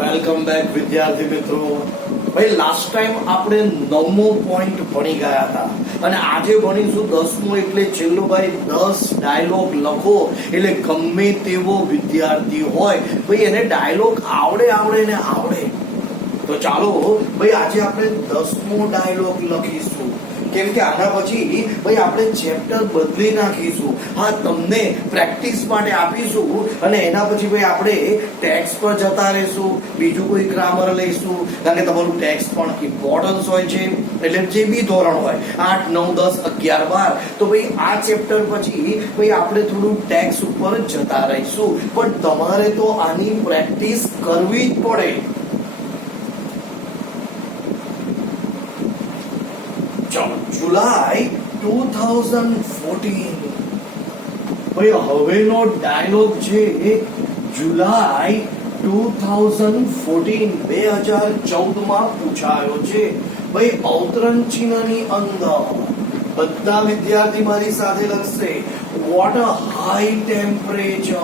Welcome back વિદ્યાર્થી મિત્રો. ભાઈ લાસ્ટ ટાઈમ આપણે 9મો પોઈન્ટ ભણી ગયા હતા અને આજે ભણીશું 10મો એટલે છેલ્લો. ભાઈ 10 ડાયલોગ લખો એટલે ગમે તેવો વિદ્યાર્થી હોય ભાઈ એને ડાયલોગ આવડે ને આવડે. તો ચાલો ભાઈ આજે આપણે 10મો ડાયલોગ લખીશું. કેમ કે આના પછી ભાઈ આપણે ચેપ્ટર બદલી નાખીશું. હા, તમને પ્રેક્ટિસ માટે આપીશું અને એના પછી ભાઈ આપણે ટેક્સ્ટ પર જતા રહીશું, બીજું કોઈ ગ્રામર લઈશું. કારણ કે તમારું ટેક્સ્ટ પણ ઇમ્પોર્ટન્સ હોય છે, એટલે જે બી ધોરણ હોય 8, 9, 10, 11, 12 તો ભાઈ આ ચેપ્ટર પછી ભાઈ આપણે થોડું ટેક્સ્ટ ઉપર જતા રહીશું. પણ તમારે તો આની પ્રેક્ટિસ કરવી જ પડે. જુલાઈ 2014. ભાઈ હવેનો ડાયલોગ છે જુલાઈ 2014 2014 માં પૂછાયો છે. ભાઈ અવતરણ ચિહ્નની અંદર બધા વિદ્યાર્થી મારી સાથે લખશે what a high temperature.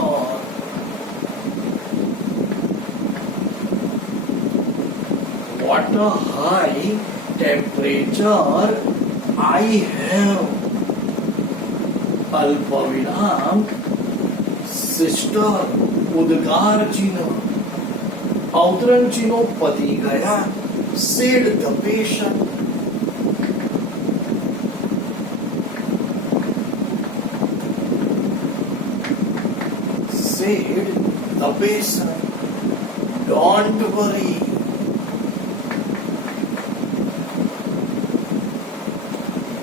What a high temperature I have. अल्पविराम सिस्टर उद्गार चिन्ह अवतरण चिन्हों पती गया said the patient. Said the patient. Don't worry.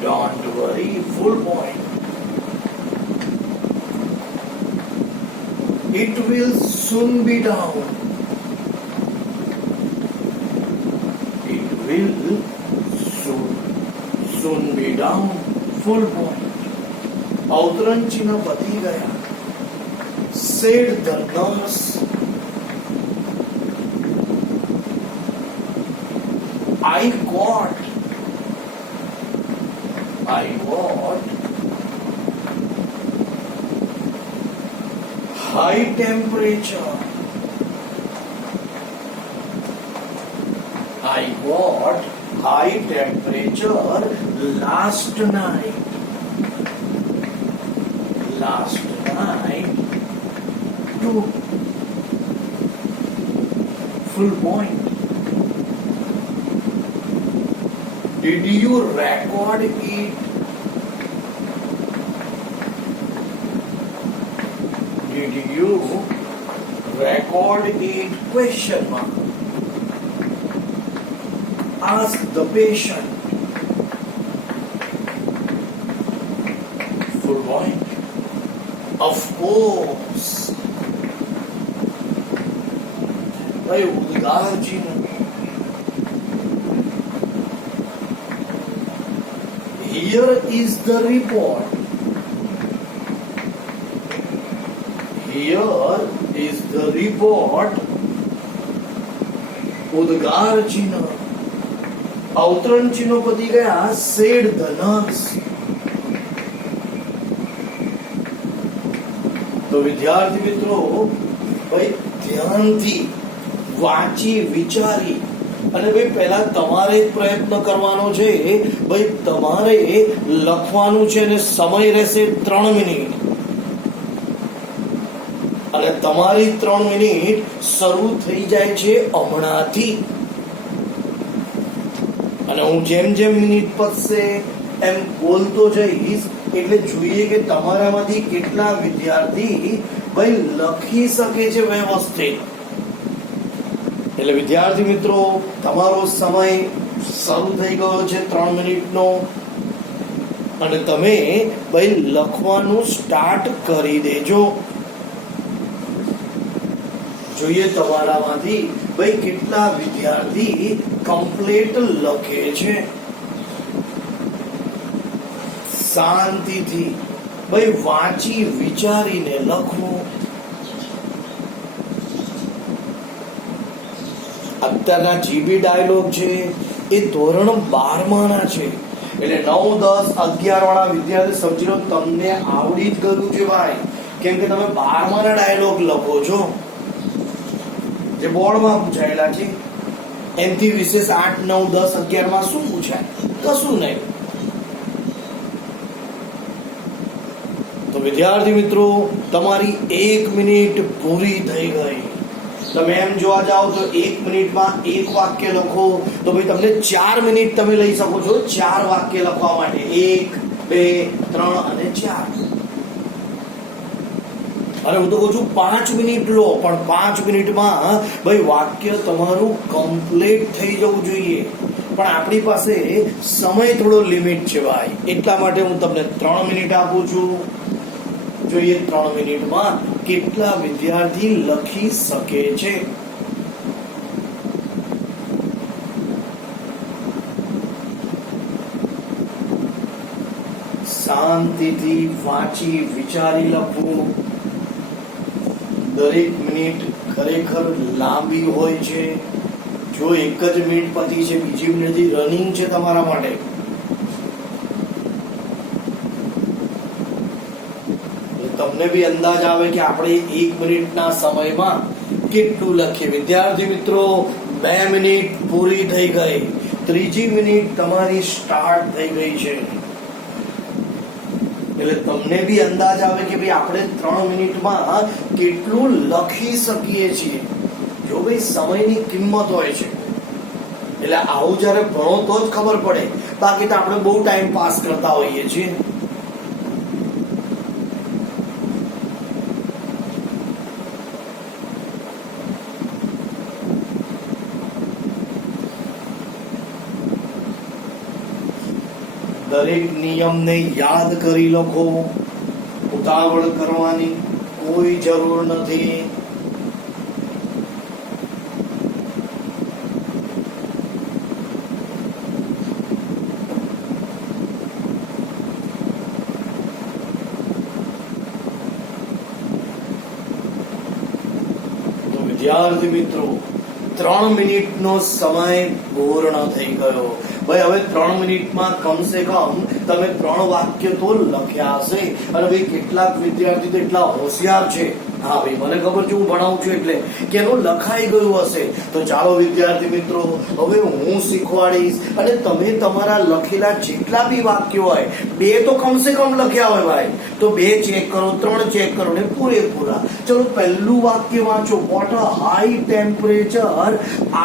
Don't worry, full point. It will soon be down. It will soon be down. Full point. अवतरण चिन्ह पती गया. Said the nurse. I got high temperature. I got high temperature last night. Too. Full point. Did you record it? Did you record it? Question mark. Ask the patient. Full point. Of course. भाई उद्गार चिन्ह. Here is the report. Here is the report. उद्गार चिन्ह अवतरण चिन्ह पती गया said the nurse. तो विद्यार्थी मित्रों भाई ध्यानથી વાંચી વિચારી અને ભાઈ પહેલા તમારે પ્રયત્ન કરવાનો છે. ભાઈ તમારે લખવાનું છે અને સમય રહેશે 3 મિનિટ અને તમારી 3 મિનિટ શરૂ થઈ જાય છે હમણાંથી. અને હું જેમ જેમ મિનિટ પતશે એમ બોલતો જઈશ એટલે જોઈએ કે તમારામાંથી કેટલા વિદ્યાર્થી ભાઈ લખી શકે છે વ્યવસ્થિત. એટલે વિદ્યાર્થી મિત્રો તમારો સમય શરૂ થઈ ગયો છે 3 મિનિટનો અને તમે ભાઈ લખવાનું સ્ટાર્ટ કરી દેજો. જોઈએ તમારામાંથી ભાઈ કેટલા વિદ્યાર્થી કમ્પ્લીટ લખે છે. શાંતિથી ભાઈ વાંચી વિચારીને લખવું. અત્યારના જીબી ડાયલોગ છે એ ધોરણ 12 ના છે એટલે 9, 10, 11 વાળા વિદ્યાર્થી સમજી લો તમને આવડી જ ગયું છે ભાઈ. કેમ કે તમે 12મા ના ડાયલોગ લખો છો. જે બોર્ડમાં પૂછાયેલા છે એમથી વિશેષ 8, 9, 10, 11 માં શું પૂછાય? કશું નહીં. તો વિદ્યાર્થી મિત્રો, તમારી 1 મિનિટ પૂરી થઈ ગઈ. તમે એમ જોવા જાઓ તો 1 મિનિટમાં એક વાક્ય લખો તો ભાઈ તમને 4 મિનિટ તમે લઈ શકો છો 4 વાક્ય લખવા માટે. 1, 2, 3 અને 4. અને હું તો કહું છું 5 મિનિટ લો, પણ 5 મિનિટમાં ભાઈ વાક્ય તમારું કમ્પ્લીટ થઈ જવું જોઈએ. પણ આપણી પાસે સમય થોડો લિમિટ છે ભાઈ, એટલા માટે હું તમને 3 મિનિટ આપું છું. જોઈએ 3 મિનિટમાં કેટલા વિદ્યાર્થી લખી શકે છે. શાંતિથી વાંચી વિચારી લખવું. દરેક મિનિટ ખરેખર લાંબી હોય છે. જો એક જ મિનિટ પતી છે, બીજી મિનિટ રનિંગ છે તમારા માટે. તમને બી અંદાજ આવે કે આપણે 1 મિનિટના સમયમાં કેટલું લખીએ. વિદ્યાર્થી મિત્રો, 2 મિનિટ પૂરી થઈ ગઈ. ત્રીજી મિનિટ તમારી સ્ટાર્ટ થઈ ગઈ છે. એટલે તમને બી અંદાજ આવે કે ભાઈ આપણે 3 મિનિટમાં કેટલું લખી શકીએ છીએ. જો ભાઈ સમયની કિંમત હોય છે, એટલે આવું જયારે ભણો તો જ ખબર પડે. બાકી તો આપણે બહુ ટાઈમ પાસ કરતા હોઈએ છીએ. દરેક નિયમને યાદ કરી લખો. ઉતાવળ કરવાની કોઈ જરૂર નથી. તો વિદ્યાર્થી મિત્રો, 3 મિનિટનો સમય પૂર્ણ થઈ ગયો. ભાઈ હવે 3 મિનિટમાં કમસે કમ તમે 3 વાક્ય તો લખ્યા હશે. અને ભાઈ કેટલાક વિદ્યાર્થી તો એટલા હોશિયાર છે, હા ભાઈ મને ખબર છે હું ભણાવું છું એટલે, કે એનું લખાઈ ગયું હશે. તો ચાલો વિદ્યાર્થી મિત્રો, હવે હું શીખવાડીશ અને તમે તમારા લખેલા જેટલા બી વાક્યો હોય, 2 તો કમસે કમ લખ્યા હોય ભાઈ, તો 2 ચેક કરો, 3 ચેક કરો ને પૂરેપૂરા. ચલો પહેલું વાક્ય વાંચો. What a high temperature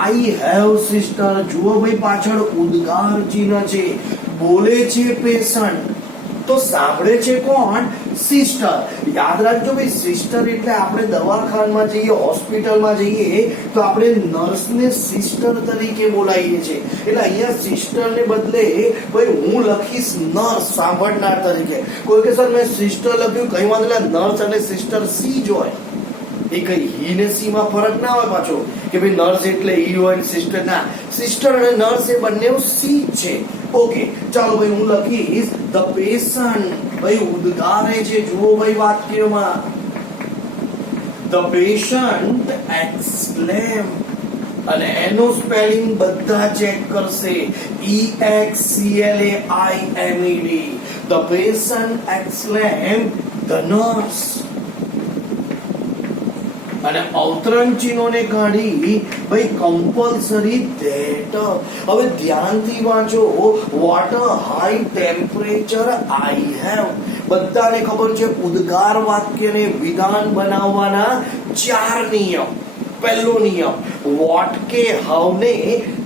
I have sister. જુઓ ભાઈ પાછળ ઉદ્ગાર ચિહ્ન છે. બોલે છે પેશન્ટ, તો સાંભળે છે કોણ? સિસ્ટર. યાદ રાખજો ભાઈ, સિસ્ટર એટલે આપણે દવાખાનામાં જઈએ, હોસ્પિટલમાં જઈએ તો આપણે નર્સને સિસ્ટર તરીકે બોલાવીએ છીએ. એટલે અહીંયા સિસ્ટર ને બદલે ભાઈ હું લખીશ નર્સ, સાંભળનાર તરીકે. કોઈ કે સર મેં સિસ્ટર લખ્યું, કઈ વાંધો નહીં, નર્સ અને સિસ્ટર સી જ હોય. એ કઈ હી ને સી માં ફરક ના હોય પાછો, કે ભાઈ નર્સ એટલે ઈ હોય, સિસ્ટર ના. સિસ્ટર અને નર્સ એ બંને સી છે. ઓકે, ચાલો ભાઈ હું લખીશ ધ પેશન્ટ. ભાઈ ઉદ્ગારે છે, જુઓ ભાઈ વાક્યમાં. ધ પેશન્ટ એક્સક્લેમ, અને એનું સ્પેલિંગ બધા ચેક કરશે. EXCLAIMED. The patient exclaim the nurse. અને અવતરણ ચિહ્નોને કાઢી ભાઈ કમ્પલસરી ધેટ. હવે ધ્યાનથી વાંચો. What a high temperature I have. બધાને ખબર છે ઉદ્ગાર વાક્યને વિધાન બનાવવાના 4 નિયમ. પહેલો નિયમ, વોટ કે હાવ ને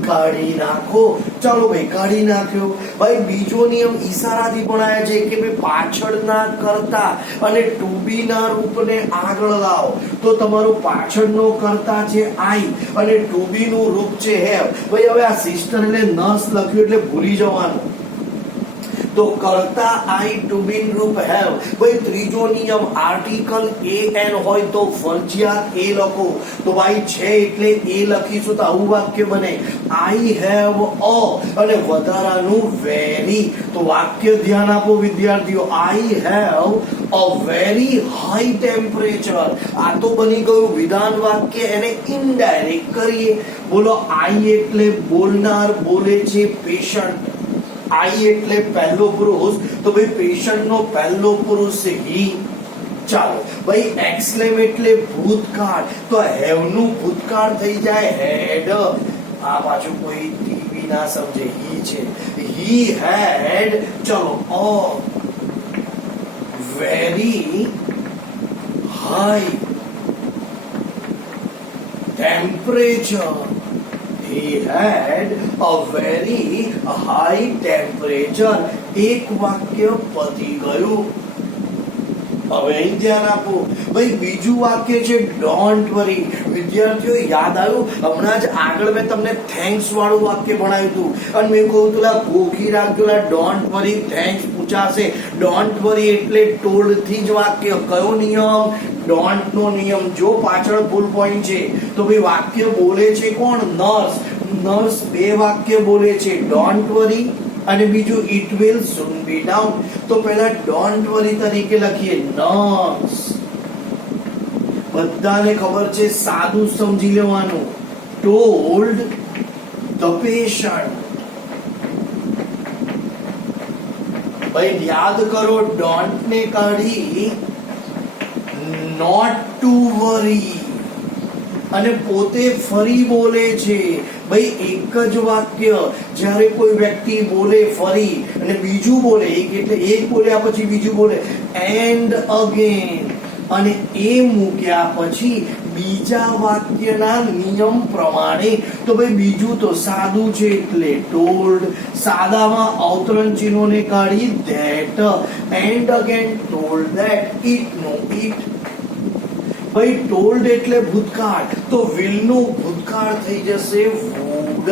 કાઢી નાખો. ચાલો ભાઈ કાઢી નાખ્યો. ભાઈ બીજો નિયમ ઈશારાથી ભણાયા છે કે ભાઈ પાછળના કર્તા અને ટુ બી ના રૂપને આગળ લાવો. તો તમારો પાછળનો કર્તા છે આઈ અને ટુ બી નું રૂપ છે હેવ. ભાઈ હવે આ સિસ્ટર એટલે નર્સ લખ્યું એટલે ભૂલી જવાનું. તો કર્તા આઈ ટુ બી રૂપ હેવ. ભાઈ ત્રીજો નિયમ, આર્ટિકલ એન હોય તો ફરજિયાત એ લખો. તો ભાઈ છે એટલે એ લખીશું તો આવું વાક્ય બને. આઈ હેવ અ અને વધારાનું વેરી. તો વાક્ય ધ્યાન આપો વિદ્યાર્થીઓ. I have a very high temperature. આ તો બની ગયું વિધાન વાક્ય, એને ઇનડાયરેક્ટ કરીએ. બોલો, આઈ એટલે બોલનાર, બોલે છે પેશન્ટ. આઈ એટલે પહેલો પુરુષ, તો ભાઈ પેશન્ટ નો પહેલો પુરુષ હી. ચાલો ભાઈ એક્સલેમ એટલે ભૂતકાળ, તો હેવ નું ભૂતકાળ થઈ જાય હેડ. આ પાછું કોઈ ટીવી ના સમજે, હી છે, હી હેડ. ચલો a very high temperature. He had a very high temperature. એક વાક્ય પતી ગયું. હવે અહીં ધ્યાન આપો ભાઈ, બીજું વાક્ય છે ડોન્ટ વરી. વિદ્યાર્થીઓ યાદ આવ્યું, હમણાં જ આગળ મેં તમને થેન્ક્સ વાળું વાક્ય ભણાવ્યું હતું અને મેં કહું તુલા ગોખી રાખજો, ડોન્ટ વરી થેન્ક્સ પૂછાશે. ડોન્ટ વરી એટલે ટોલ્ડ થી જ વાક્ય. કયો નિયમ? ડોન્ટ નો નિયમ. જો પાછળ ફૂલ પોઈન્ટ છે તો ભાઈ વાક્ય બોલે છે કોણ? નર્સ. નર્સ બે વાક્ય બોલે છે, ડોન્ટ વરી અને બીજું it will soon be down. તો પહેલા ડોન્ટ વરી તરીકે લખીએ નર્સ. બધાને ખબર છે, સાદું સમજી લેવાનું. Told the patient. ભાઈ યાદ કરો, ડોન્ટ ને કાઢી નોટ ટુ વરી અને પોતે ફરી બોલે છે. ભાઈ એક જ વાક્ય જ્યારે કોઈ વ્યક્તિ બોલે ફરી અને બીજું બોલે, એક એટલે એક બોલ્યા પછી બીજું બોલે એન્ડ અગેન, અને એ મૂક્યા પછી બીજા વાક્યના નિયમ પ્રમાણે. તો ભાઈ બીજું તો સાદું છે એટલે ટોલ્ડ. સાદામાં અવતરણ ચિહ્નોને કાઢી that, and again told that, it no it. ભાઈ ટોલ્ડ એટલે ભૂતકાળ, તો વિલ નું ભૂતકાળ થઈ જશે વુડ,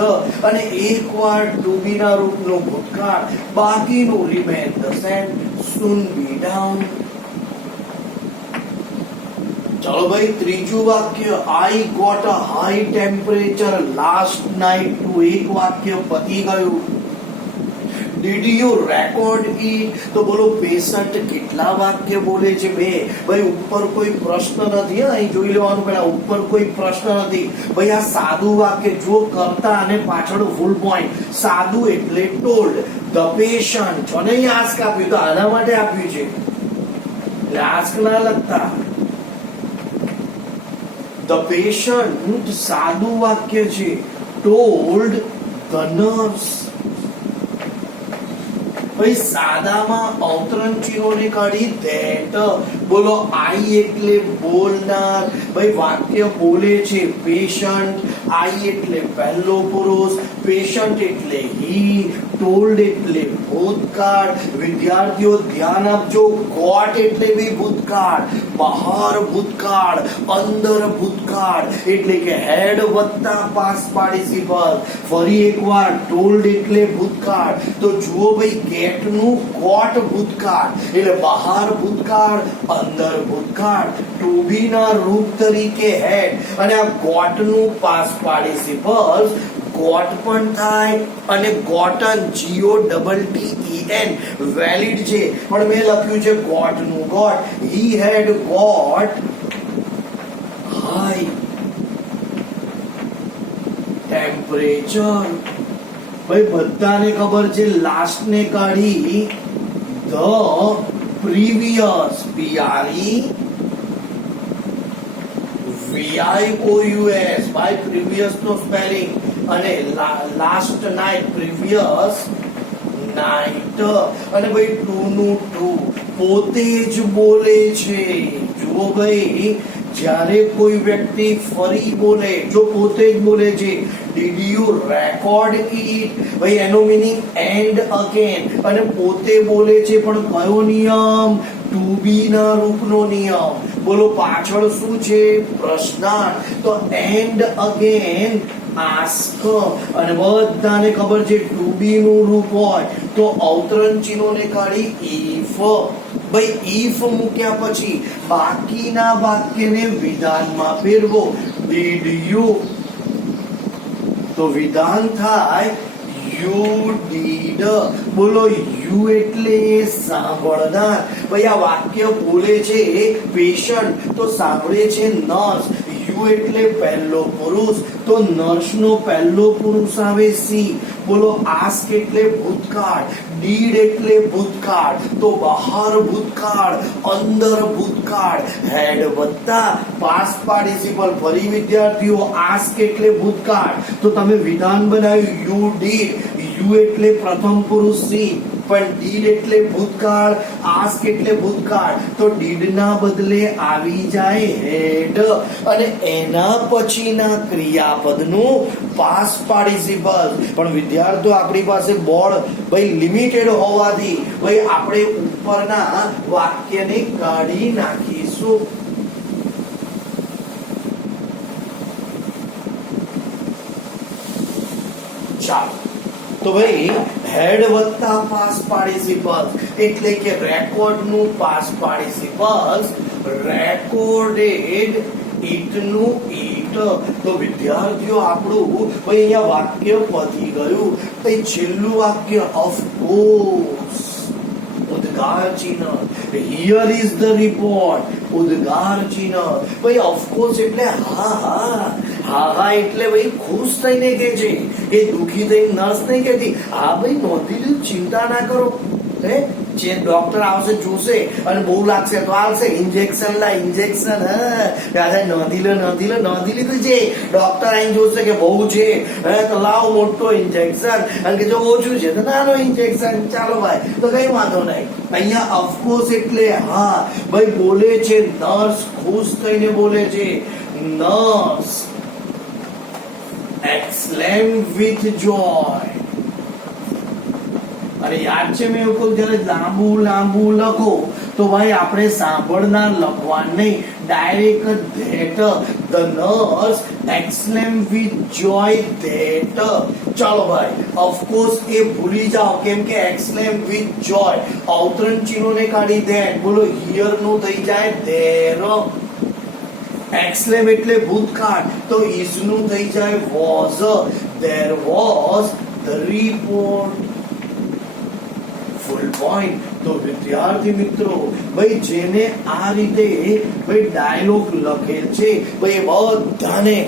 અને એકવાર ટુ બી ના રૂપનું ભૂતકાળ, બાકીનું remain the same, soon be down. ચલો ભાઈ ત્રીજું વાક્ય, I got a high temperature last night too. એક વાક્ય પતી ગયું. Did you record it? તો બોલો પેશન્ટ કેટલા વાક્ય બોલે છે? બે. ભાઈ ઉપર કોઈ પ્રશ્ન નથી, અહીં જોઈ લેવાનું પેલા, ઉપર કોઈ પ્રશ્ન નથી. ભાઈ આ સાદું વાક્ય, જો કરતા અને પાછળ ફૂલ પોઈન્ટ. સાદું એટલે ટોલ્ડ ધ પેશન્ટ. જો ને અહીં આસ્ક આપ્યું તો આના માટે આપ્યું છે, એટલે આસ્ક ના લખતા. ધ પેશન્ટ સાદું વાક્ય છે. Told the nurse. ભાઈ સાદામાં અવતરણ ચિહ્નોને કાઢી ધેટ. બોલો આઈ એટલે બોલનાર. ભાઈ વાક્ય બોલે છે પેશન્ટ. આઈ એટલે પહેલો પુરુષ, પેશન્ટ એટલે હી, ટોલ્ડ એટલે ભૂતકાળ. વિદ્યાર્થીઓ ધ્યાન આપજો, ગોટ એટલે બી ભૂતકાળ, બહાર ભૂતકાળ, અંદર ભૂતકાળ, એટલે કે હેડ વત્તા પાસ્ટ પાર્ટિસિપલ. ફરી એકવાર ટોલ્ડ એટલે ભૂતકાળ. તો જુઓ ભાઈ ગેટ નું ગોટ ભૂતકાળ એટલે બહાર ભૂતકાળ, અંદર ભૂતકાળ, ટુ બી ના રૂપ તરીકે હેડ, અને આ ગોટ નું પાસ્ટ પાર્ટિસિપલ્સ ગોટ પણ થાય અને ગોટન, GOTTEN વેલિડ છે, પણ મેં લખ્યું છે ગોટ નું ગોટ. હી હેડ ગોટ હાઈ ટેમ્પરેચર. ભાઈ બધાને ખબર છે, લાસ્ટ ને કાઢી ધ પ્રીવિયસ, PREVIOUS. ભાઈ પ્રીવિયસ નો સ્પેલિંગ, અને લાસ્ટ નાઇટ પ્રીવિયસ નાઇટ. અને ભાઈ ટુ નું ટુ, પોતે જ બોલે છે. જુઓ ભાઈ જ્યારે કોઈ વ્યક્તિ ફરી બોલે, જો પોતે જ બોલે છે, ડીડ યુ રેકોર્ડ ઇટ, ભાઈ એનો મીનિંગ એન્ડ અગેન. અને પોતે બોલે છે પણ કયો નિયમ? ટુ બી ના રૂપનો નિયમ. બોલો પાછળ શું છે? પ્રશ્નાર્થ. તો એન્ડ અગેન આસ્ક. અને બધાને ખબર છે ટુ બી નું રૂપ હોય તો અવતરણ ચિહ્નોને કાઢી ઇફ. ભાઈ ઇફ મૂક્યા પછી બાકીના વાક્યને વિધાનમાં ફેરવો. ડીડ યુ, તો વિધાન થાય યુ ડીડ. બોલો યુ એટલે સાંભળનાર. ભાઈ આ વાક્ય બોલે છે પેશન્ટ, તો સાંભળે છે નર્સ. યુ યુ એટલે પહેલો પુરુષ, તો નર્સ નો પહેલો પુરુષ આવે સી. બોલો આસ્ક એટલે ભૂતકાળ, ડીડ એટલે ભૂતકાળ, તો બહાર ભૂતકાળ, અંદર ભૂતકાળ, હેડ વત્તા પાસ્ટ પાર્ટિસિપલ. ફરી વિદ્યાર્થીઓ આસ્ક એટલે ભૂતકાળ, તો તમે વિધાન બનાવ્યું યુ ડીડ, યુ એટલે પ્રથમ પુરુષ સી, પણ ડીડ એટલે ભૂતકાળ, આસ્ક એટલે ભૂતકાળ, તો ડીડ ના બદલે આવી જાય હેડ, અને એના પછીના ક્રિયાપદનું પાસ્ટ પાર્ટિસિપલ. પણ વિદ્યાર્થીઓ આપણી પાસે બોર્ડ ભાઈ લિમિટેડ હોવાથી ભાઈ આપણે ઉપરના વાક્યને કાઢી નાખીશું. ચાલો, તો ભાઈ હેડ વત્તા પાસ્ટ પાર્ટિસિપલ્સ એટલે કે રેકોર્ડ નું પાસ્ટ પાર્ટિસિપલ્સ, રેકોર્ડેડ, ઈટ નું ઈટ. તો વિદ્યાર્થીઓ આપણું ભાઈ અહીંયા વાક્ય પતી ગયું. ભાઈ છેલ્લું વાક્ય ઓફકોર્સ, ઉદ્ગાર ચિહ્ન, હિયર ઇઝ ધ રિપોર્ટ, ઉદ્ગાર ચિહ્ન. ભાઈ ઓફકોર્સ એટલે હા હા, હા હા એટલે ભાઈ ખુશ થઈને કે છે, એ દુખી થઈને નર્સ નહીં કહેતી હા ભાઈ નોંધી લીધું, ચિંતા ના કરો. જે ડોક્ટર આવશે જોશે અને બહુ લાગશે તો આવશે ઇન્જેક્શન લા ઇન્જેક્શન. હા નોંધી લો નોંધી લો, નોંધી લીધું છે. ડોક્ટર આઈને જોશે કે બહુ છે તો લાવ મોટો ઇન્જેક્શન, અને કે જો ઓછું છે તો નાનો ઇન્જેક્શન. ચાલો ભાઈ, તો કઈ વાંધો નહીં. અહીંયા ઓફકોર્સ એટલે હા ભાઈ બોલે છે નર્સ, ખુશ થઈને બોલે છે નર્સ, exclaim with joy. અને યાદ છે મેં એવું જયારે લાંબુ લાંબુ લખો તો ભાઈ આપણે સાંભળનાર લખવા નહીં, direct that, the nurse exclaim with joy that. ચાલો ભાઈ ઓફકોર્સ એ ભૂલી જાઓ, કેમ કે exclaim with joy અવતરણ ચિહ્નોને કાઢી that. બોલો હિયર નું થઈ જાય there. exclaim એટલે ભૂતકાળ, તો is નું થઈ જાય was, there was the report. Full point. તો વિદ્યાર્થી મિત્રો ભાઈ જેને આ રીતે ભાઈ ડાયલોગ લખેલ છે ભાઈ બધાને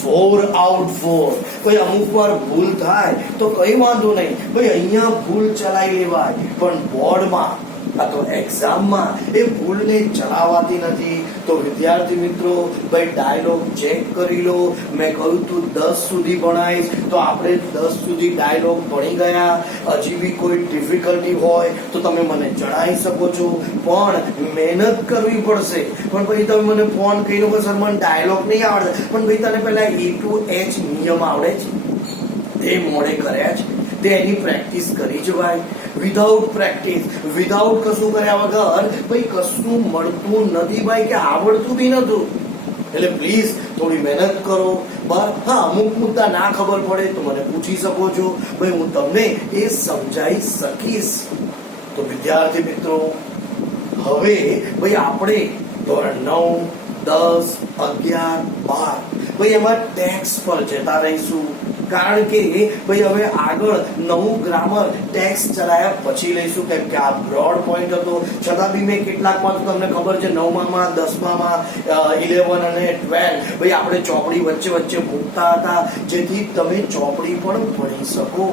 4 out 4. ભાઈ અમુક વાર ભૂલ થાય તો કઈ વાંધો નહીં, ભાઈ અહીંયા ભૂલ ચલાવી લેવાય, પણ બોર્ડમાં તો એક્ઝામમાં એ ભૂલને ચલાવાતી નથી. તો વિદ્યાર્થી મિત્રો ભાઈ ડાયલોગ ચેક કરી લો. મેં કહ્યું તું 10 સુધી ભણાઈશ, તો આપણે 10 સુધી ડાયલોગ ભણી ગયા. હજી બી કોઈ ડિફિકલ્ટી હોય તો તમે મને જણાવી શકો છો, પણ મહેનત કરવી પડશે. પણ ભાઈ તમે મને ફોન કર્યો કે સર મને ડાયલોગ નહીં આવડે, પણ ભાઈ તને પહેલા A to H નિયમ આવડે છે, તે મોડે કર્યા છે, તે એની પ્રેક્ટિસ કરી જ ભાઈ. વિધાઉટ પ્રેક્ટિસ, વિધાઉટ કશું કર્યા વગર ભાઈ કશું મળતું નથી ભાઈ, કે આવડતું બી નતું. એટલે પ્લીઝ થોડી મહેનત કરો. હા અમુક મુદ્દા ના ખબર પડે તો મને પૂછી શકો છો, ભાઈ હું તમને એ સમજાવી શકીશ. તો વિદ્યાર્થી મિત્રો હવે ભાઈ આપણે ધોરણ 9, 10, 11, 12 ભાઈ એમાં ટેક્સ પર જતા રહીશું. કારણ કે ભાઈ હવે આગળ નવું ગ્રામર ટેક્સ ચલાયા પછી લઈશું, કેમ કે આ બ્રોડ પોઈન્ટ હતો. છતાં બી મેં કેટલાકમાં તો તમને ખબર છે 9માં 10માં 11 અને 12 ભાઈ આપણે ચોપડી વચ્ચે વચ્ચે મૂકતા હતા, જેથી તમે ચોપડી પણ ભણી શકો.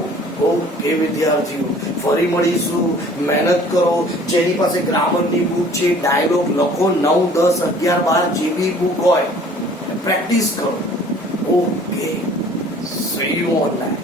ઓકે વિદ્યાર્થીઓ ફરી મળીશું. મહેનત કરો. જેની પાસે ગ્રામરની બુક છે, ડાયલોગ લખો, 9, 10, 11, 12 જે બી બુક હોય પ્રેક્ટિસ કરો. Okay, see you online.